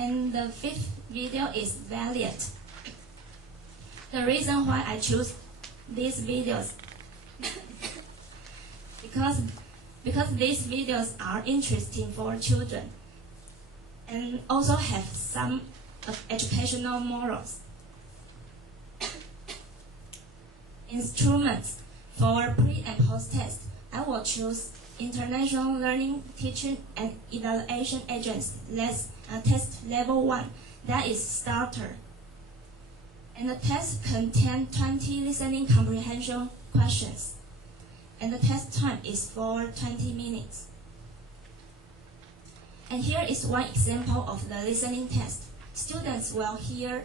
And the fifth video is Valiant. The reason why I choose these videos because these videos are interesting for children and also have some educational morals. Instruments for pre and post test, I will choose International Learning, Teaching and Evaluation Agents test level 1, that is starter. And the test contains 20 listening comprehension questions. And the test time is for 20 minutes. And here is one example of the listening test. Students will hear,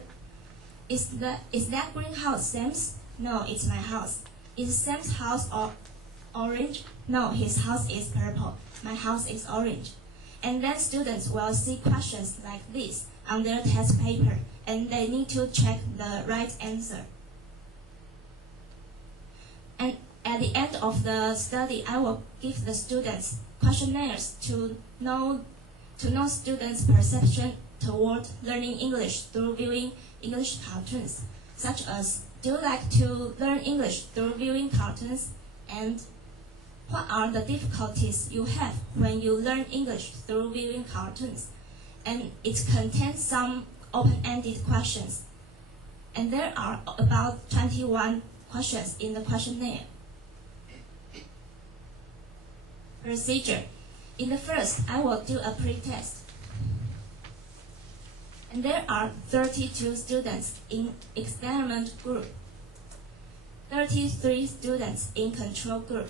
is that greenhouse Sam's? No, it's my house. Is Sam's house orange? No, his house is purple. My house is orange. And then students will see questions like this on their test paper, and they need to check the right answer. And at the end of the study, I will give the students questionnaires to know students' perception toward learning English through viewing English cartoons, such as, do you like to learn English through viewing cartoons? And what are the difficulties you have when you learn English through viewing cartoons? And it contains some open-ended questions. And there are about 21 questions in the questionnaire. Procedure. In the first, I will do a pre-test. And there are 32 students in experiment group, 33 students in control group.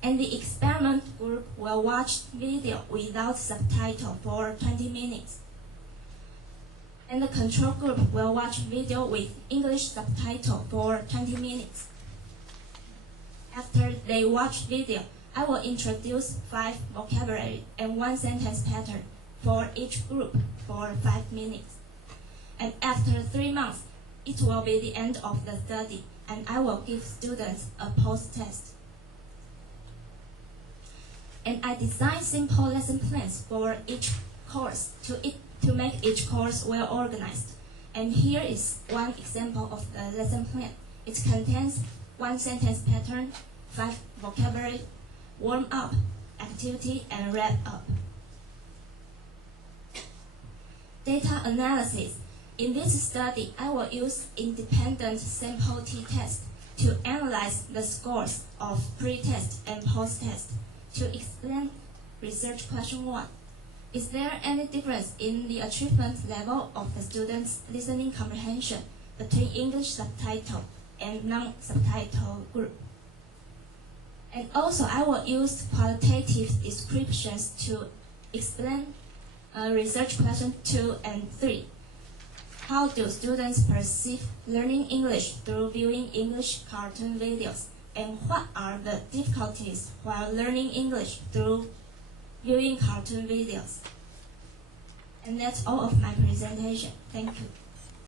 And the experiment group will watch video without subtitle for 20 minutes. And the control group will watch video with English subtitle for 20 minutes. After they watch video, I will introduce 5 vocabulary and 1 sentence pattern for each group for 5 minutes. And after 3 months, it will be the end of the study, and I will give students a post-test. And I design simple lesson plans for each course to make each course well organized. And here is one example of the lesson plan. It contains 1 sentence pattern, 5 vocabulary, warm-up, activity, and wrap-up. Data analysis. In this study, I will use independent sample t-test to analyze the scores of pre-test and post-test. To explain research question 1, is there any difference in the achievement level of the students' listening comprehension between English subtitle and non-subtitle group? And also, I will use qualitative descriptions to explain research question 2 and 3. How do students perceive learning English through viewing English cartoon videos? And what are the difficulties while learning English through viewing cartoon videos? And that's all of my presentation. Thank you.